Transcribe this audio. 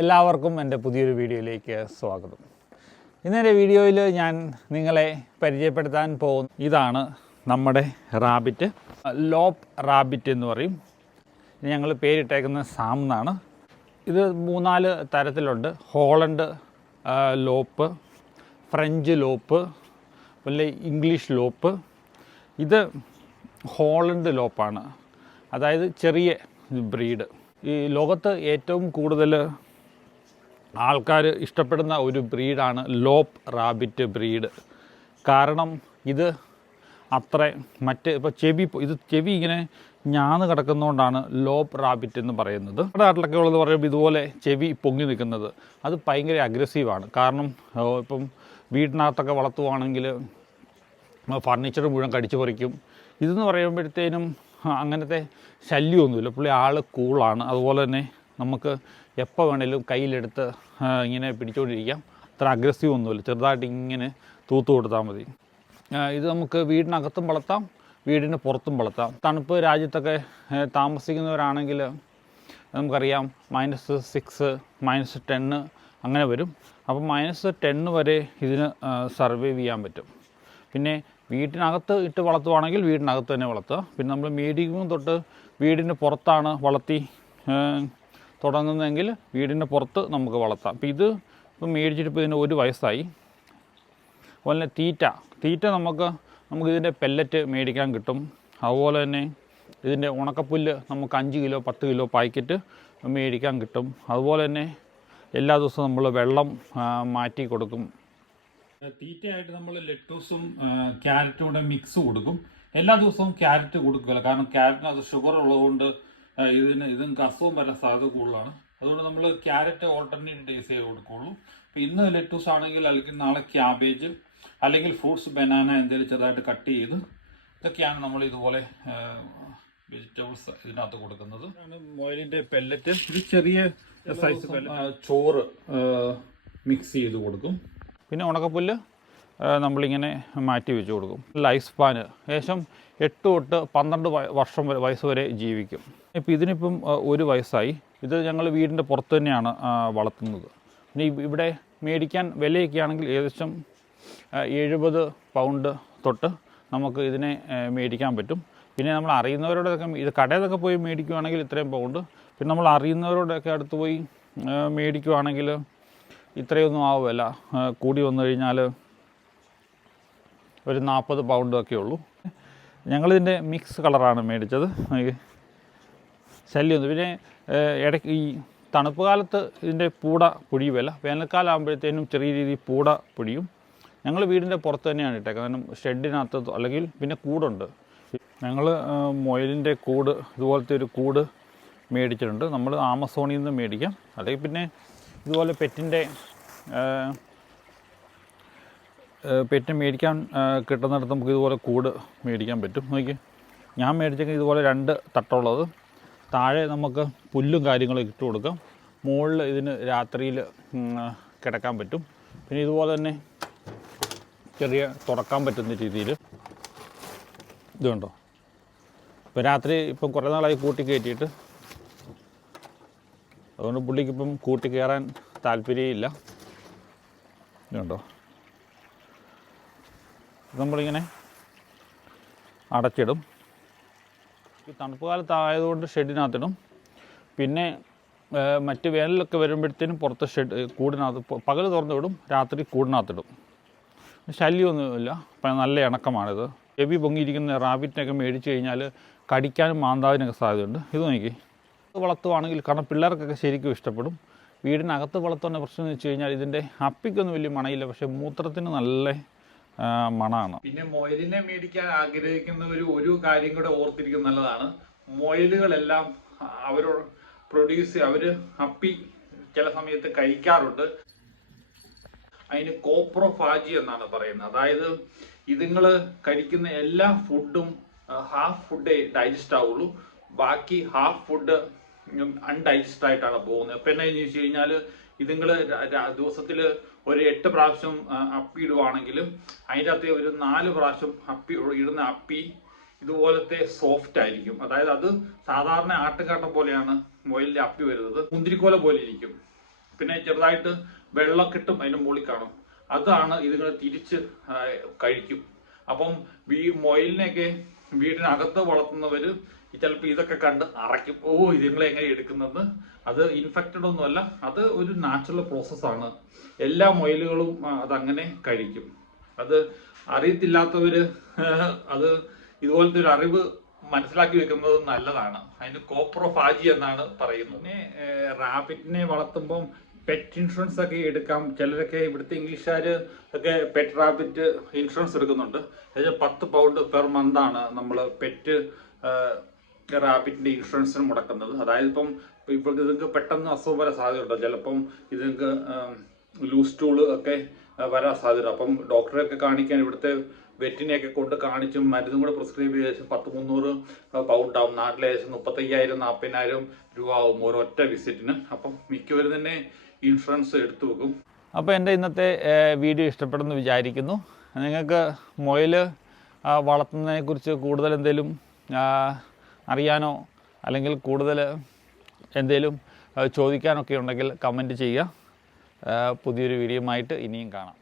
എല്ലാവർക്കും എന്റെ പുതിയൊരു വീഡിയോയിലേക്ക് സ്വാഗതം. ഇന്നത്തെ വീഡിയോയിൽ ഞാൻ നിങ്ങളെ പരിചയപ്പെടുത്താൻ പോകുന്ന ഇതാണ് നമ്മുടെ റാബിറ്റ്. ലോപ്പ് റാബിറ്റ് എന്ന് പറയും. ഞങ്ങൾ പേരിട്ടേക്കുന്ന സാം എന്നാണ് ഇത് മൂന്നാൽ തരത്തിലുണ്ട്. ഹോളണ്ട് ലോപ്പ് ഫ്രഞ്ച് ലോപ്പ് അതുപോലെ ഇംഗ്ലീഷ് ലോപ്പ്. ഇത് ഹോളണ്ട് ലോപ്പാണ്. അതായത് ചെറിയ ബ്രീഡ്. ഈ ലോകത്ത് ഏറ്റവും കൂടുതൽ ആൾക്കാർ ഇഷ്ടപ്പെടുന്ന ഒരു ബ്രീഡാണ് ലോപ്പ് റാബിറ്റ് ബ്രീഡ്. കാരണം ഇത് അത്ര മറ്റ് ഇപ്പോൾ ചെവി ഇത് ചെവി ഇങ്ങനെ ഞാന്ന് കിടക്കുന്നതുകൊണ്ടാണ് ലോപ്പ് റാബിറ്റ് എന്ന് പറയുന്നത്. നമ്മുടെ നാട്ടിലൊക്കെ ഉള്ളത് പറയുമ്പോൾ ഇതുപോലെ ചെവി പൊങ്ങി നിൽക്കുന്നത്. അത് ഭയങ്കര അഗ്രസീവാണ് കാരണം ഇപ്പം വീടിനകത്തൊക്കെ വളർത്തുവാണെങ്കിൽ ഫർണിച്ചർ മുഴുവൻ കടിച്ചു പറിക്കും. ഇതെന്ന് പറയുമ്പോഴത്തേനും അങ്ങനത്തെ ശല്യമൊന്നുമില്ല പുള്ളി ആൾ കൂളാണ് അതുപോലെ തന്നെ നമുക്ക് എപ്പോൾ വേണേലും കയ്യിലെടുത്ത് ഇങ്ങനെ പിടിച്ചുകൊണ്ടിരിക്കാം അത്ര അഗ്രസീവ് ഒന്നുമില്ല. ചെറുതായിട്ട് ഇങ്ങനെ തൂത്ത് കൊടുത്താൽ മതി. ഇത് നമുക്ക് വീടിനകത്തും വളർത്താം വീടിന് പുറത്തും വളർത്താം. തണുപ്പ് രാജ്യത്തൊക്കെ താമസിക്കുന്നവരാണെങ്കിൽ നമുക്കറിയാം മൈനസ് സിക്സ് മൈനസ് ടെന്ന് അങ്ങനെ വരും. അപ്പോൾ മൈനസ് ടെന്ന് വരെ ഇതിന് സർവൈവ് ചെയ്യാൻ പറ്റും. പിന്നെ വീട്ടിനകത്ത് ഇട്ട് വളർത്തുവാണെങ്കിൽ വീടിനകത്ത് തന്നെ വളർത്തുക. പിന്നെ നമ്മൾ മീഡിയവും തൊട്ട് വീടിന് പുറത്താണ് വളർത്തി തുടങ്ങുന്നതെങ്കിൽ വീടിന്റെ പുറത്ത് നമുക്ക് വളർത്താം. അപ്പോൾ ഇത് ഇപ്പം മേടിച്ചിട്ട് ഇപ്പോൾ ഇതിന് ഒരു വയസ്സായി. അതുപോലെ തീറ്റ. തീറ്റ നമുക്ക് നമുക്ക് ഇതിന്റെ പെല്ലറ്റ് മേടിക്കാൻ കിട്ടും. അതുപോലെ തന്നെ ഇതിന്റെ ഉണക്കപ്പുല്ല് നമുക്ക് അഞ്ച് കിലോ പത്ത് കിലോ പാക്കറ്റ് മേടിക്കാൻ കിട്ടും. അതുപോലെ തന്നെ എല്ലാ ദിവസവും നമ്മൾ വെള്ളം മാറ്റി കൊടുക്കും. തീറ്റയായിട്ട് നമ്മൾ ലെറ്റൂസും ക്യാരറ്റും കൂടെ മിക്സ് കൊടുക്കും. എല്ലാ ദിവസവും ക്യാരറ്റ് കൊടുക്കുകയില്ല. കാരണം ക്യാരറ്റിനകത്ത് ഷുഗർ ഉള്ളതുകൊണ്ട് ഇതിന് ഇതിന് അസുഖം വരാൻ സാധ്യത കൂടുതലാണ്. അതുകൊണ്ട് നമ്മൾ ക്യാരറ്റ് ഓൾട്ടർനേറ്റ് ഡേയ്സ് ചെയ്ത് കൊടുക്കുള്ളൂ. അപ്പോൾ ഇന്ന് ലെറ്റൂസ് ആണെങ്കിൽ അല്ലെങ്കിൽ നാളെ ക്യാബേജ് അല്ലെങ്കിൽ ഫ്രൂട്ട്സ് ബനാന എന്തെങ്കിലും ചെറുതായിട്ട് കട്ട് ചെയ്ത് ഇതൊക്കെയാണ് നമ്മൾ ഇതുപോലെ വെജിറ്റബിൾസ് ഇതിനകത്ത് കൊടുക്കുന്നത്. മൊയിലിന്റെ പെല്ലറ്റ് ഒരു ചെറിയ സൈസ് ചോറ് മിക്സ് ചെയ്ത് കൊടുക്കും. പിന്നെ ഉണക്കപ്പുല്ല്? നമ്മളിങ്ങനെ മാറ്റി വെച്ച് കൊടുക്കും. ലൈഫ് സ്പാന് ഏകദേശം എട്ട് തൊട്ട് പന്ത്രണ്ട് വർഷം വരെ വയസ്സ് വരെ ജീവിക്കും. ഇപ്പം ഇതിനിപ്പം ഒരു വയസ്സായി. ഇത് ഞങ്ങൾ വീടിന്റെ പുറത്ത് തന്നെയാണ് വളർത്തുന്നത്. പിന്നെ ഇവിടെ മേടിക്കാൻ വിലയൊക്കെ ആണെങ്കിൽ ഏകദേശം എഴുപത് പൗണ്ട് തൊട്ട് നമുക്ക് ഇതിനെ മേടിക്കാൻ പറ്റും. പിന്നെ നമ്മൾ അറിയുന്നവരോടൊക്കെ ഇത് കടയിൽ പോയി മേടിക്കുവാണെങ്കിൽ ഇത്രയും പൗണ്ട്. പിന്നെ നമ്മൾ അറിയുന്നവരോടൊക്കെ അടുത്ത് പോയി മേടിക്കുവാണെങ്കിൽ ഇത്രയൊന്നും ആവുമല്ല കൂടി വന്നു കഴിഞ്ഞാൽ ഒരു നാൽപ്പത് പൗണ്ടൊക്കെ ഉള്ളൂ. ഞങ്ങളിതിന്റെ മിക്സ് കളറാണ് മേടിച്ചത്. ശല്യമൊന്നും പിന്നെ ഇടയ്ക്ക് ഈ തണുപ്പ് കാലത്ത് ഇതിന്റെ പൂട പൊഴിയുമല്ല വേനൽക്കാലം ആകുമ്പോഴത്തേനും ചെറിയ രീതിയിൽ പൂട പൊടിയും. ഞങ്ങൾ വീടിന്റെ പുറത്ത് തന്നെയാണ് ഇട്ടേക്കുന്നത്. കാരണം ഷെഡിനകത്ത് അല്ലെങ്കിൽ പിന്നെ കൂടുണ്ട്. ഞങ്ങൾ മൊയലിന്റെ കൂട് ഇതുപോലത്തെ ഒരു കൂട് മേടിച്ചിട്ടുണ്ട്. നമ്മൾ ആമസോണിൽ നിന്ന് മേടിക്കാം. അല്ലെങ്കിൽ പിന്നെ ഇതുപോലെ പെറ്റിന്റെ പെറ്റ് മേടിക്കാൻ കിട്ടുന്നിടത്ത് നമുക്ക് ഇതുപോലെ കൂട് മേടിക്കാൻ പറ്റും. നോക്കി ഞാൻ മേടിച്ചെങ്കിൽ ഇതുപോലെ രണ്ട് തട്ടുള്ളത്. താഴെ നമുക്ക് പുല്ലും കാര്യങ്ങളും ഇട്ട് കൊടുക്കാം. മുകളിൽ ഇതിന് രാത്രിയിൽ കിടക്കാൻ പറ്റും. പിന്നെ ഇതുപോലെ തന്നെ ചെറിയ തുറക്കാൻ പറ്റുന്ന രീതിയിൽ ഇതുണ്ടോ ഇപ്പോൾ രാത്രി ഇപ്പം കുറേ നാളായി കൂട്ടി കയറ്റിയിട്ട്. അതുകൊണ്ട് പുള്ളിക്കിപ്പം കൂട്ടി കയറാൻ താല്പര്യമില്ല. ഇതുണ്ടോ ഇത് നമ്മളിങ്ങനെ അടച്ചിടും. ഈ തണുപ്പ് കാലത്ത് ആയതുകൊണ്ട് ഷെഡിനകത്തിടും. പിന്നെ മറ്റ് വേനലൊക്കെ വരുമ്പോഴത്തേനും പുറത്ത് ഷെഡ് കൂടിനകത്ത് പകൽ തുറന്നു വിടും രാത്രി കൂടിനകത്തിടും. ശല്യമൊന്നുമില്ല. അപ്പം നല്ല ഇണക്കമാണിത്. ചെവി പൊങ്ങിയിരിക്കുന്ന റാബിറ്റിനൊക്കെ മേടിച്ച് കഴിഞ്ഞാൽ കടിക്കാനും മാന്താവിനൊക്കെ സാധ്യതയുണ്ട്. ഇത് നോക്കി. വളർത്തുവാണെങ്കിൽ കാരണം പിള്ളേർക്കൊക്കെ ശരിക്കും ഇഷ്ടപ്പെടും. വീടിനകത്ത് വളർത്തുന്ന പ്രശ്നം എന്ന് വെച്ച് കഴിഞ്ഞാൽ ഇതിന്റെ അപ്പിക്കൊന്നും വലിയ മണയില്ല. പക്ഷേ മൂത്രത്തിന് നല്ല മണമാണ് പിന്നെ മൊയലിനെ മേടിക്കാൻ ആഗ്രഹിക്കുന്നവർ ഒരു കാര്യം കൂടെ ഓർത്തിരിക്കുന്നത് നല്ലതാണ്. മൊയലുകളെല്ലാം അവർ പ്രൊഡ്യൂസ് അവർ അപ്പി ചില സമയത്ത് കഴിക്കാറുണ്ട്. അതിന് കോപ്രോഫാജി എന്നാണ് പറയുന്നത്. അതായത് ഇതുങ്ങൾ കഴിക്കുന്ന എല്ലാ ഫുഡും ഹാഫ് ഫുഡേ ഡൈജസ്റ്റ് ആവുള്ളൂ. ബാക്കി ഹാഫ് ഫുഡ് അൺഡൈജസ്റ്റ് ആയിട്ടാണ് പോകുന്നത്. അപ്പം എന്നാ ചോദിച്ചു കഴിഞ്ഞാൽ ഇതുങ്ങൾ ദിവസത്തിൽ ഒരു എട്ട് പ്രാവശ്യം അപ്പി ഇടുവാണെങ്കിൽ അതിന്റെ അകത്ത് ഒരു നാല് പ്രാവശ്യം അപ്പി ഇടുന്ന അപ്പി ഇതുപോലത്തെ സോഫ്റ്റ് ആയിരിക്കും. അതായത് അത് സാധാരണ ആട്ടുകാട്ടം പോലെയാണ് മുയലിന്റെ അപ്പി വരുന്നത്. മുന്തിരിക്കോല പോലെ ഇരിക്കും. പിന്നെ ചെറുതായിട്ട് വെള്ളം കിട്ടും അതിന്റെ മുകളിൽ കാണും. അതാണ് ഇതുങ്ങൾ തിരിച്ച് കഴിക്കും. അപ്പം ഈ മൊയിലിനെയൊക്കെ വീടിനകത്ത് വളർത്തുന്നവർ ചിലപ്പോൾ ഇതൊക്കെ കണ്ട് അറയ്ക്കും. ഓ ഇതുങ്ങളെ എങ്ങനെ എടുക്കുന്നത്? അത് ഇൻഫെക്റ്റഡ് ഒന്നുമല്ല അത് ഒരു നാച്ചുറൽ പ്രോസസ്സാണ് എല്ലാ മൊയിലുകളും അതങ്ങനെ കഴിക്കും. അത് അറിയത്തില്ലാത്തവർ അത് ഇതുപോലത്തെ ഒരു അറിവ് മനസ്സിലാക്കി വെക്കുന്നത് നല്ലതാണ്. അതിന് കോപ്രോഫാജി എന്നാണ് പറയുന്നത്. പിന്നെ റാബിറ്റിനെ വളർത്തുമ്പം പെറ്റ് ഇൻഷുറൻസ് ഒക്കെ എടുക്കാം. ചിലരൊക്കെ ഇവിടുത്തെ ഇംഗ്ലീഷുകാർ ഒക്കെ പെറ്റ് റാബിറ്റ് ഇൻഷുറൻസ് എടുക്കുന്നുണ്ട്. അതായത് പത്ത് പൗണ്ട് പെർ മന്താണ് നമ്മൾ പെറ്റ് റാബിറ്റിന്റെ ഇൻഷുറൻസിന് മുടക്കുന്നത്. അതായത് ഇപ്പം ഇപ്പോൾ ഇതിങ്ങൾക്ക് പെട്ടെന്ന് അസുഖം വരാൻ സാധ്യതയുണ്ട്? ചിലപ്പം ഇതിങ്ങൾക്ക് ലൂസ് ടൂൾ ഒക്കെ വരാൻ സാധ്യത അപ്പം ഡോക്ടറെ ഒക്കെ കാണിക്കാൻ ഇവിടുത്തെ വെറ്റിനെയൊക്കെ കൊണ്ട് കാണിച്ചും മരുന്നും കൂടെ പ്രിസ്ക്രൈബ് ചെയ്ത ശേഷം പത്ത് മുന്നൂറ് പൗണ്ട് ആവും. നാട്ടിലെ ഏകദേശം മുപ്പത്തയ്യായിരം നാൽപ്പതിനായിരം രൂപ ആവും ഒരൊറ്റ വിസിറ്റിന് അപ്പം മിക്കവരും തന്നെ ഇൻഷുറൻസ് എടുത്തു വെക്കും. അപ്പോൾ എന്റെ ഇന്നത്തെ വീഡിയോ ഇഷ്ടപ്പെടുന്നു വിചാരിക്കുന്നു. നിങ്ങൾക്ക് മുയൽ വളർത്തുന്നതിനെക്കുറിച്ച് കൂടുതൽ എന്തെങ്കിലും അറിയാനോ? അല്ലെങ്കിൽ കൂടുതൽ എന്തെങ്കിലും ചോദിക്കാനൊക്കെ ഉണ്ടെങ്കിൽ കമന്റ് ചെയ്യുക. പുതിയൊരു വീഡിയോയുമായിട്ട് ഇനിയും കാണാം.